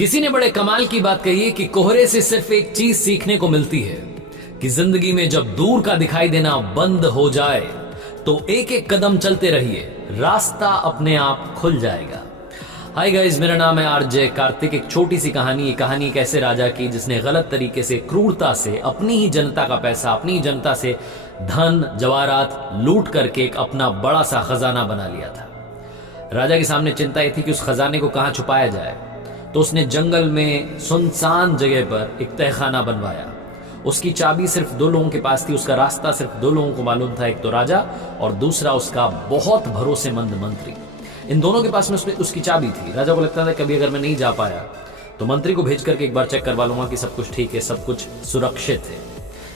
किसी ने बड़े कमाल की बात कही है कि कोहरे से सिर्फ एक चीज सीखने को मिलती है कि जिंदगी में जब दूर का दिखाई देना बंद हो जाए तो एक एक कदम चलते रहिए, रास्ता अपने आप खुल जाएगा। हाय गाइस, मेरा नाम है आरजे कार्तिक। एक छोटी सी कहानी, ये कहानी एक ऐसे राजा की जिसने गलत तरीके से, क्रूरता से अपनी ही जनता का पैसा, अपनी ही जनता से धन जवाहरात लूट करके एक अपना बड़ा सा खजाना बना लिया था। राजा के सामने चिंता यह थी कि उस खजाने को कहां छुपाया जाए, तो उसने जंगल में सुनसान जगह पर एक तहखाना बनवाया। उसकी चाबी सिर्फ दो लोगों के पास थी, उसका रास्ता सिर्फ दो लोगों को मालूम था, एक तो राजा और दूसरा उसका बहुत भरोसेमंद मंत्री। इन दोनों के पास में उसकी चाबी थी। राजा को लगता था कभी अगर मैं नहीं जा पाया तो मंत्री को भेज करके एक बार चेक करवा लूंगा कि सब कुछ ठीक है, सब कुछ सुरक्षित है।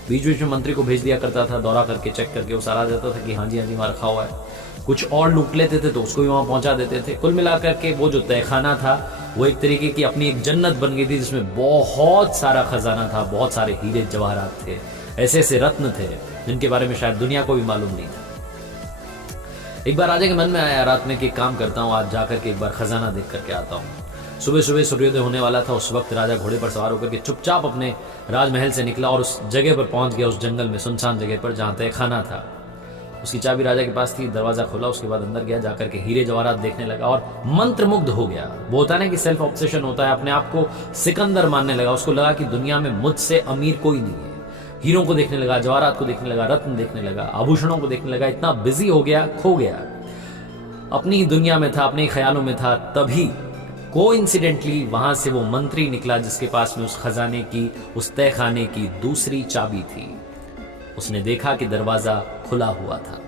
बीच बीच में मंत्री को भेज दिया करता था, दौरा करके चेक करके वो सारा देता था कि हाँ जी वहाँ रखा हुआ है। कुछ और लूट लेते थे तो उसको भी वहां पहुंचा देते थे। कुल मिलाकर के वो जो तहखाना था वो एक तरीके की अपनी एक जन्नत बन गई थी, जिसमें बहुत सारा खजाना था, बहुत सारे हीरे जवाहरात थे, ऐसे ऐसे रत्न थे जिनके बारे में शायद दुनिया को भी मालूम नहीं था। एक बार राजा के मन में आया रात में कि काम करता हूँ, आज जाकर के एक बार खजाना देख करके आता हूँ। सुबह सुबह सूर्योदय होने वाला था। उस वक्त राजा घोड़े पर सवार होकर के चुपचाप अपने राजमहल से निकला और उस जगह पर पहुंच गया, उस जंगल में सुनसान जगह पर जहां तहखाना था। उसकी चाबी राजा के पास थी। दरवाजा खोला, उसके बाद अंदर गया, जाकर के हीरे जवाहरात देखने लगा और मंत्रमुग्ध हो गया। वो होता है ना कि सेल्फ ऑब्सेशन होता है, अपने आप को सिकंदर मानने लगा। उसको लगा कि दुनिया में मुझसे अमीर कोई नहीं है। हीरों को देखने लगा, जवाहरात को देखने लगा, रत्न देखने लगा, आभूषणों को देखने लगा। इतना बिजी हो गया, खो गया, अपनी ही दुनिया में था, अपने ही ख्यालों में था। तभी कोइंसिडेंटली वहां से वो मंत्री निकला जिसके पास में उस खजाने की, उस तहखाने की दूसरी चाबी थी। उसने देखा कि दरवाजा खुला हुआ था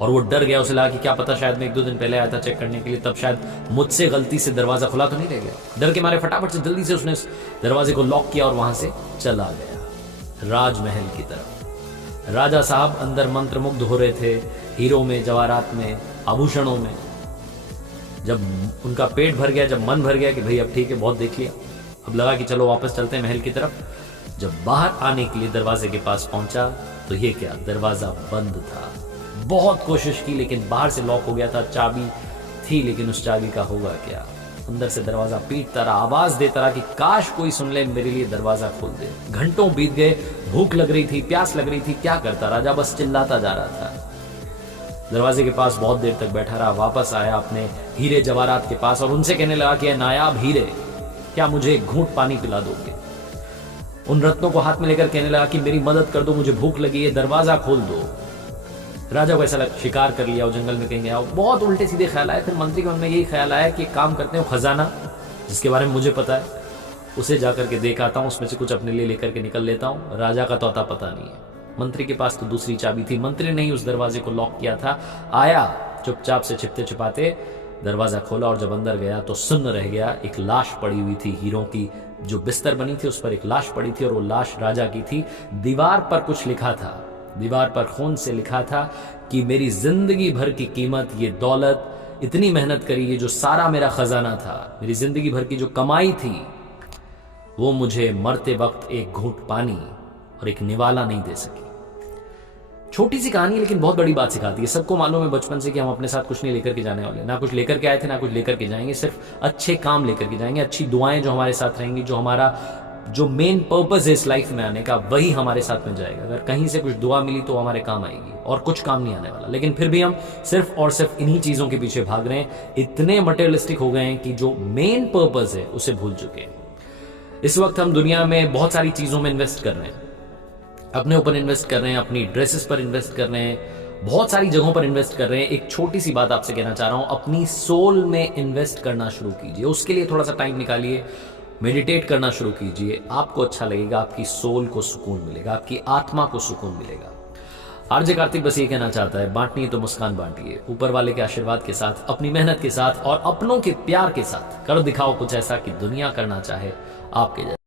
और वो डर गया। उसे लगा कि क्या पता शायद मैं एक दो दिन पहले आया था चेक करने के लिए, तब शायद मुझसे गलती से दरवाजा खुला तो नहीं रह गया। डर के मारे फटाफट से जल्दी से उसने उस दरवाजे को लॉक किया और वहां से चला गया राजमहल की तरफ। राजा साहब अंदर मंत्रमुग्ध हो रहे थे, हीरों में, जवाहरात में, आभूषणों में। जब उनका पेट भर गया, जब मन भर गया कि भाई अब ठीक है, बहुत देख लिया, अब लगा कि चलो वापस चलते हैं महल की तरफ। जब बाहर आने के लिए दरवाजे के पास पहुंचा तो ये क्या, दरवाजा बंद था। बहुत कोशिश की लेकिन बाहर से लॉक हो गया था। चाबी थी लेकिन उस चाबी का होगा क्या। अंदर से दरवाजा पीटता रहा, आवाज देता रहा कि काश कोई सुन ले, मेरे लिए दरवाजा खोल दे। घंटों बीत गए, भूख लग रही थी, प्यास लग रही थी, क्या करता राजा, बस चिल्लाता जा रहा था। दरवाजे के पास बहुत देर तक बैठा रहा। वापस आया अपने हीरे जवाहरात के पास और उनसे कहने लगा कि नायाब हीरे, क्या मुझे एक घूंट पानी पिला दोगे। उन रत्नों को हाथ में लेकर कहने लगा कि मेरी मदद कर दो, मुझे भूख लगी है, दरवाजा खोल दो। राजा को ऐसा लगा शिकार कर लिया, वो जंगल में कहीं गया। बहुत उल्टे सीधे ख्याल आए। फिर मंत्री के मन में यही ख्याल आया कि काम करते हैं, खजाना जिसके बारे में मुझे पता है उसे जाकर के देख आता हूँ, उसमें से कुछ अपने लिए लेकर के निकल लेता हूँ। राजा का तो अता पता नहीं है। मंत्री के पास तो दूसरी चाबी थी। मंत्री ने ही उस दरवाजे को लॉक किया था। आया चुपचाप से, छिपते छिपाते दरवाजा खोला और जब अंदर गया तो सुन्न रह गया। एक लाश पड़ी हुई थी, हीरों की जो बिस्तर बनी थी उस पर एक लाश पड़ी थी और वो लाश राजा की थी। दीवार पर कुछ लिखा था, दीवार पर खून से लिखा था कि मेरी जिंदगी भर की कीमत, ये दौलत, इतनी मेहनत करी, ये जो सारा मेरा खजाना था, मेरी जिंदगी भर की जो कमाई थी, वो मुझे मरते वक्त एक घूंट पानी और एक निवाला नहीं दे सकी। छोटी सी कहानी लेकिन बहुत बड़ी बात सिखाती है। सबको मालूम है बचपन से कि हम अपने साथ कुछ नहीं लेकर के जाने वाले, ना कुछ लेकर के आए थे, ना कुछ लेकर के जाएंगे। सिर्फ अच्छे काम लेकर के जाएंगे, अच्छी दुआएं जो हमारे साथ रहेंगी, जो हमारा जो मेन पर्पस है इस लाइफ में आने का, वही हमारे साथ में जाएगा। अगर कहीं से कुछ दुआ मिली तो हमारे काम आएगी और कुछ काम नहीं आने वाला। लेकिन फिर भी हम सिर्फ और सिर्फ इन्हीं चीजों के पीछे भाग रहे हैं, इतने मटेरियलिस्टिक हो गए हैं कि जो मेन पर्पस है उसे भूल चुके हैं। इस वक्त हम दुनिया में बहुत सारी चीजों में इन्वेस्ट कर रहे हैं, अपने ऊपर इन्वेस्ट कर रहे हैं, अपनी ड्रेसेस पर इन्वेस्ट कर रहे हैं, बहुत सारी जगहों पर इन्वेस्ट कर रहे हैं। एक छोटी सी बात आपसे कहना चाह रहा हूं, अपनी सोल में इन्वेस्ट करना शुरू कीजिए। उसके लिए थोड़ा सा टाइम निकालिए, मेडिटेट करना शुरू कीजिए। आपको अच्छा लगेगा, आपकी सोल को सुकून मिलेगा, आपकी आत्मा को सुकून मिलेगा। आरजे कार्तिक बस ये कहना चाहता है, बांटनी है तो मुस्कान बांटिए, ऊपर वाले के आशीर्वाद के साथ, अपनी मेहनत के साथ और अपनों के प्यार के साथ। कर दिखाओ कुछ ऐसा कि दुनिया करना चाहे आपके जैसा।